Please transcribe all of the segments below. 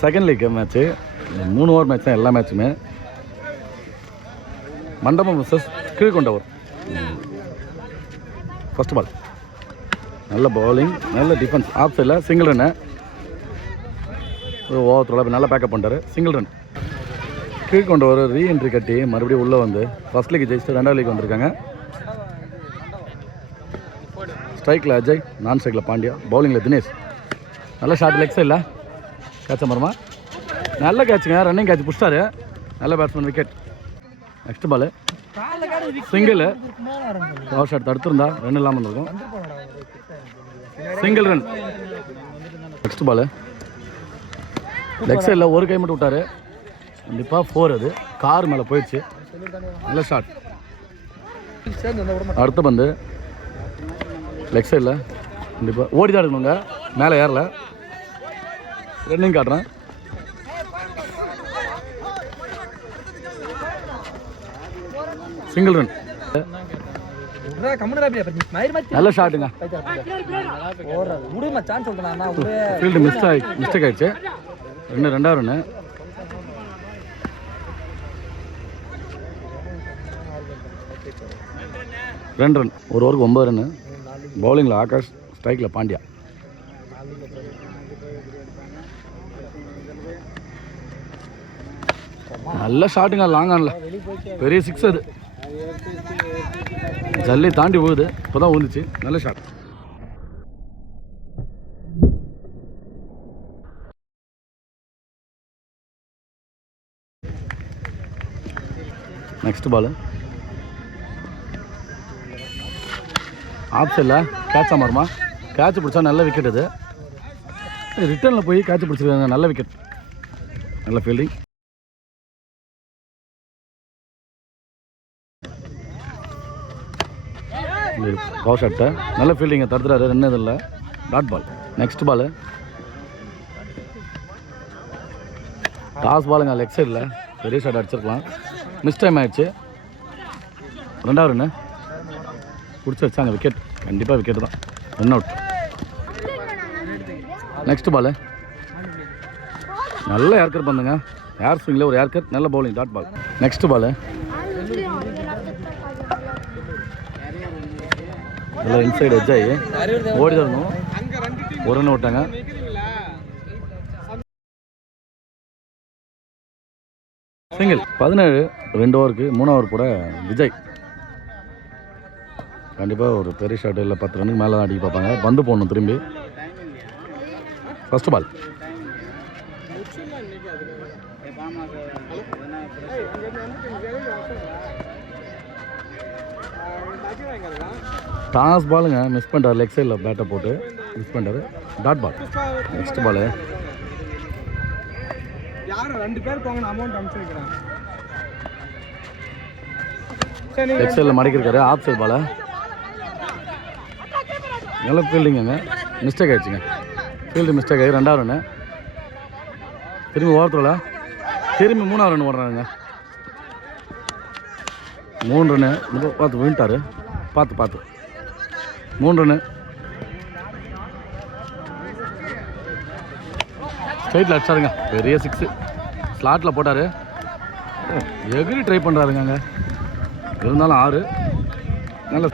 Second league match 3 over match தான் எல்லா மேட்சுமே. மண்டபம் விசஸ் கீழ்கொண்டவர். ஃபர்ஸ்ட் பால் நல்ல பவுலிங், நல்ல டிஃபென்ஸ். ஆஃப் சைடில் சிங்கிள் ரன்னு. ஓவர் த்ரோல நல்லா பேக்கப் பண்ணிட்டாரு. Single run. கீழ்கொண்டவர் ரீஎன்ட்ரி கட்டி மறுபடியும் உள்ளே வந்து ஃபர்ஸ்ட் லீக் ஜெயிச்சுட்டு 2வது லீக் வந்திருக்காங்க. ஸ்ட்ரைக்கில் அஜய், நான் ஸ்ட்ரைக்கில் பாண்டியா, பவுலிங்கில் தினேஷ். நல்ல ஷார்ட் லெக் சைடில் கேட்ச மரமா, நல்ல கேட்சுங்க. ரன்னிங் கேட்ச் பிடிச்சாரு. நல்ல batsman, wicket. Next ball single. Power shot தடுத்துருந்தா ரன் இல்லாமல் இருந்திருக்கும். Single run. Next ball leg சைடில் ஒரு கை மட்டும் விட்டார். கண்டிப்பாக 4. அது கார் மேலே போயிடுச்சு. நல்ல ஷாட். அடுத்த பந்து லெக் சைடில் கண்டிப்பாக ஓடி தான் இருக்கணுங்க. மேலே ஏறல. ரன்னிங் காட்டுறேன். Single run. நல்ல ஷாட்டுங்க. ஃபீல்டு மிஸ்டேக் ஆயிடுச்சு. 2வது ரன்னு. ரன். ஒரு ஓவருக்கு 9 ரன்னு. பவுலிங்கில் ஆகாஷ், ஸ்ட்ரைக்கில் பாண்டியா. நல்ல ஷாட்டுங்க. லாங் ஆனில் பெரிய 6. அது ஜல்லி தாண்டி போகுது. இப்போ தான் ஊந்துச்சு. நல்ல ஷாட். நெக்ஸ்ட் பால் ஆஃப் சைடில் கேட்ச் ஆமாருமா. கேட்ச் பிடிச்சா நல்ல விக்கெட். இது ரிட்டர்னில் போய் கேட்ச் பிடிச்சிருக்காங்க. நல்ல விக்கெட். நல்ல ஃபீல்டிங். பவர் ஷாட்டை நல்ல ஃபீல்டிங்கை தடுத்துறாரு. ரன் எதுவும் இல்லை. Dot ball. Next ball toss பாலுங்க. லெக் சைடில் பெரிய ஷாட் அடிச்சிருக்கலாம். மிஸ் டைம் ஆயிடுச்சு. 2வது ரன்னு பிடிச்சி வச்சாங்க. விக்கெட். கண்டிப்பாக விக்கெட் தான். Run out. நெக்ஸ்ட் பால் நல்ல ஏர்கர் பண்ணுங்க. ஏர் ஸ்விங்கில் ஒரு ஏர்கர். நல்ல bowling. Dot ball. Next ball நல்லா இன்சைடு எட்ஜ் ஆகி ஓடி தரணும். ஒரு ரன் விட்டாங்க. சிங்கிள். 17. 2 ஓவருக்கு 3 ஓவர் கூட விஜய். கண்டிப்பாக ஒரு பெரிய ஷாட் இல்லை. 10 ரன்னுக்கு மேலே தான் அடிக்க பார்ப்பாங்க. பந்து போடணும் திரும்பி. ஃபர்ஸ்ட் பால் டாஸ் பாலுங்க. மிஸ் பண்ணிட்டார். லெக் சைடில் பேட்டை போட்டு மிஸ் பண்ணிட்டாரு. Dot ball. Next ball leg சைடில் மடக்கிருக்காரு. Off side ball. நல்ல ஃபீல்டிங்குங்க. மிஸ்டேக் ஆகிடுச்சுங்க. ஃபீல்டு மிஸ்டேக் ஆகி 2வது ரன்னு. திரும்பி ஓரத்தில் திரும்பி 3வது ரன் ஓடுறாங்க. 3 ரன்னு. பார்த்து விழுந்துட்டார். பார்த்து 3 ரன்னு. ஸ்ட்ரைட்டில் அடிச்சாருங்க. பெரிய 6. ஸ்லாட்டில் போட்டார். எகிரி ட்ரை பண்ணுறாருங்க. அங்கே இருந்தாலும் 6. நல்ல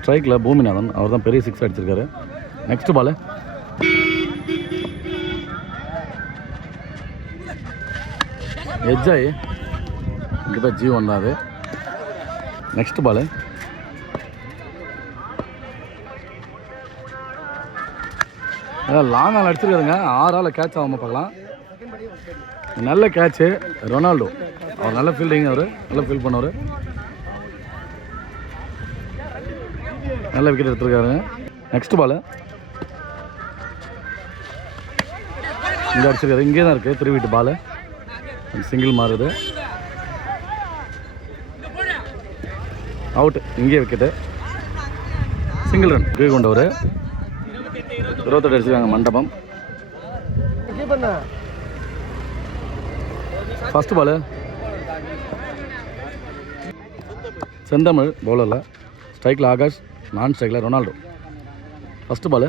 ஸ்ட்ரைக்கில் பூமிநாதன். அவர் தான் பெரிய 6 அடிச்சிருக்காரு. நெக்ஸ்ட் பால் எட்ஜாய். கண்டிப்பாக G1 தான் அது. நெக்ஸ்ட் பால் லாங் ஆள் அடிச்சிருக்காருங்க. 6 ஆள் கேட்ச் ஆகாமல் பார்க்கலாம். நல்ல கேட்சு. ரொனால்டோ அவர் நல்ல ஃபீல்டிங். அவர் நல்ல ஃபீல் பண்ணவர். நல்ல விக்கெட் எடுத்துருக்காருங்க. நெக்ஸ்ட் பால் இங்கே அடிச்சிருக்காரு. இங்கே தான் இருக்குது. திருவிட்டு பால் சிங்கிள் மாறுது. அவுட். இங்கே விக்கெட்டு. Single run. கீழ் கொண்டவர். 28 அடிச்சிருக்காங்க. மண்டபம். ஃபர்ஸ்ட் பால் செந்தமிழ் பவுலரில், ஸ்ட்ரைக்கில் ஆகாஷ், நான் ஸ்ட்ரைக்கில் ரொனால்டோ. ஃபஸ்ட்டு பால்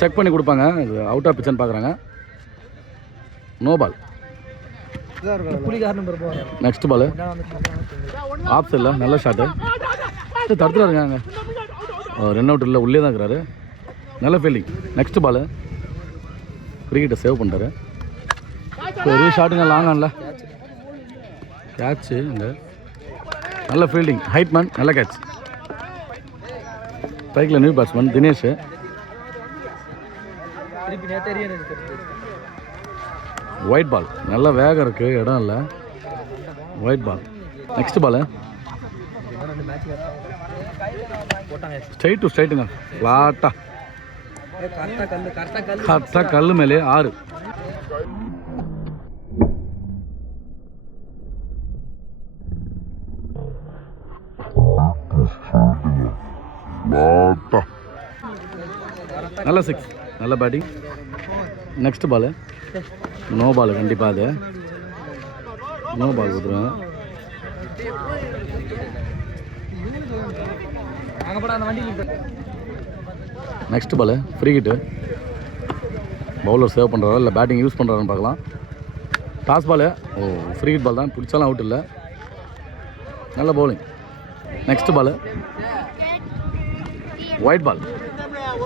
செக் பண்ணி கொடுப்பாங்க, இது அவுட் ஆஃப் பிச்சன்னு பார்க்குறாங்க. No ball. Next ball off சைடில் நல்ல ஷாட்டு, தடுத்துல இருக்காங்க. ரன் அவுட் இல்லை, உள்ளே தான் இருக்கிறாரு. நல்ல ஃபீல்டிங். நெக்ஸ்ட் பால் கிரிக்கெட்டை சேவ் பண்ணுறாரு. பெரிய ஷாட்டுங்க, லாங் ஆன்ல கேட்ச்சு. இங்கே நல்ல ஃபீல்டிங், ஹைட்மேன், நல்ல கேட்ச். ஸ்ட்ரைக்கில் new batsman Dinesh. Wide ball, நல்ல வேகம் இருக்குது, இடம் இல்லை. Wide ball. Next ball straight to ஸ்ட்ரைட்டுங்க, ஃப்ளாட்டாக கரெக்டாக கல் மேலே 6. நல்ல 6, நல்ல batting. Next ball no ball, கண்டிப்பாக அது நோ பால் கொடுத்துருவேன். Next ball free hit. Bowler save பண்ணுறாரா இல்லை பேட்டிங் யூஸ் பண்ணுறாருன்னு பார்க்கலாம். Toss ball, free hit ball தான், பிடிச்சாலும் அவுட் இல்லை. நல்ல bowling. Next ball wide ball,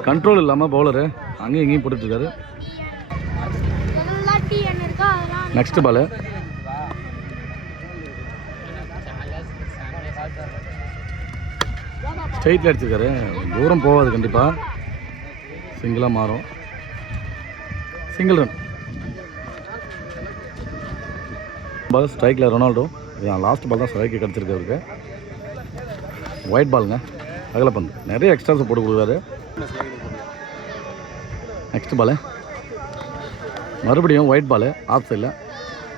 control இல்லாமல் பவுலரு அங்கேயும் இங்கேயும் போட்டுட்ருக்காரு. நெக்ஸ்ட் பால் ஸ்ட்ரைட்டில் அடிச்சிருக்காரு, தூரம் போகாது, கண்டிப்பாக சிங்கிளாக மாறும். Single run. பால் ஸ்ட்ரைக்கில் ரொனால்டோ. இது லாஸ்ட் பால் தான் ஸ்ட்ரைக்கு கிடச்சிருக்கு அவருக்கு. ஒயிட் பாலுங்க, அகலப்பந்து, நிறைய எக்ஸ்ட்ராஸை போட்டு கொடுக்குறாரு. நெக்ஸ்ட் பால் மறுபடியும் ஒயிட் பால், ஆஃப் சைடில்,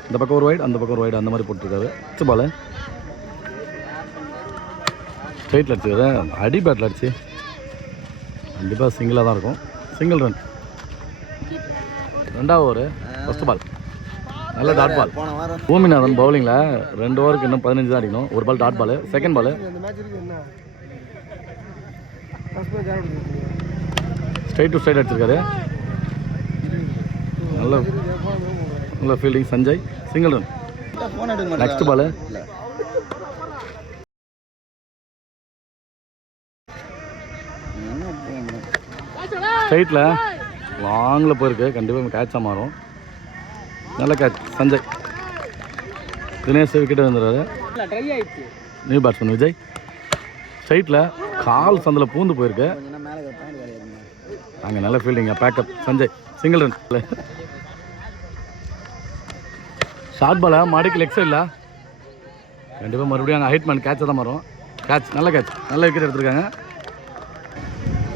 இந்த பக்கம் ஒரு ஒயிட், அந்த பக்கம் ஒரு ஒயிட், அந்த மாதிரி போட்டுருக்காரு. நெக்ஸ்ட் பால் ஸ்ட்ரைட்டில் அடிச்சுக்காரு, அடி பேட்டில் அடிச்சு, கண்டிப்பாக சிங்கிளாக தான் இருக்கும். Single run. 2வது ஓவர், ஃபஸ்ட் பால் நல்ல டாட் பால். பூமிநாதன் பவுலிங்கில் 2 ஓவருக்கு இன்னும் 15 தான் அடிக்கணும். ஒரு ball dot ball. Second ball straight to straight அடிச்சிருக்காரு. நல்ல நல்ல fielding Sanjay. Single run. Next ball ஸ்ட்ரைட்டில் லாங்கில் போயிருக்கு, கண்டிப்பாக கேட்சாக மாறும். நல்ல கேட்ச் சஞ்சய். தினேஷ் விக்கெட் வந்துடுறாரு. New batsman Vijay. ஸ்ட்ரைட்டில் கால் சந்தில் பூந்து போயிருக்கு. அங்கே நல்ல ஃபீல்டிங்க, backup Sanjay. Single run. Short பாலை மடக்கி லெக் சைடில், கண்டிப்பாக மறுபடியும் அங்கே ஹைட்மேன் கேட்சாக தான் மாறும். கேட்ச், நல்ல கேட்ச், நல்ல விக்கெட் எடுத்திருக்காங்க.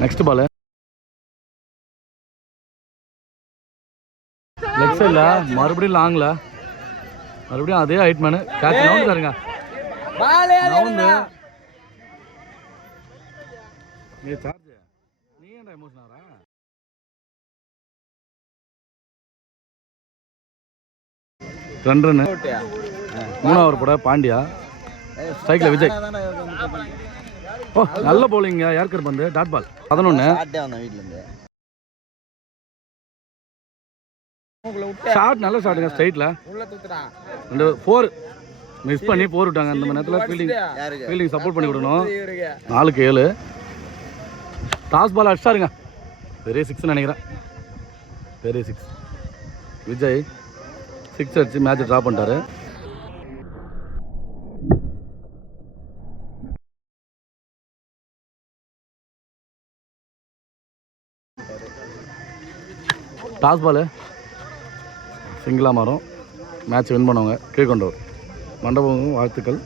நெக்ஸ்ட் பால் லெக் சைடில், மறுபடியும் லாங்கில், மறுபடியும் அதே ஹைட்மேனு கேட்ச். நவுந்து தருங்க, நவுந்து. நீ சார்ஜ், நீ ஏன்டா எமோஷன் ஆகிறா? ரன். 3வது ஓவர் போட பாண்டியா. ஸ்ட்ரைக்கில் விஜய். ஓ, நல்ல பவுலிங்க, யார்கர் பந்து, டாட் பால். 11. ஷாட், நல்ல ஷாட்டுங்க, ஸ்ட்ரைட்டில் 4 மிஸ் பண்ணி 4 விட்டாங்க. அந்த நேரத்தில் ஃபீல்டிங் சப்போர்ட் பண்ணி விடணும். 4க்கு 7. டாஸ் பால் அடிச்சாருங்க, பெரிய 6 நினைக்கிறேன், பெரிய 6. விஜய் 6 அடிச்சு மேட்சை ட்ரா பண்ணிட்டாரு. டாஸ் பால் சிங்கிளாக மாறும். மேட்ச் வின் பண்ணுவாங்க கீழ்கொண்டவர். மண்டபம் வாழ்த்துக்கள்.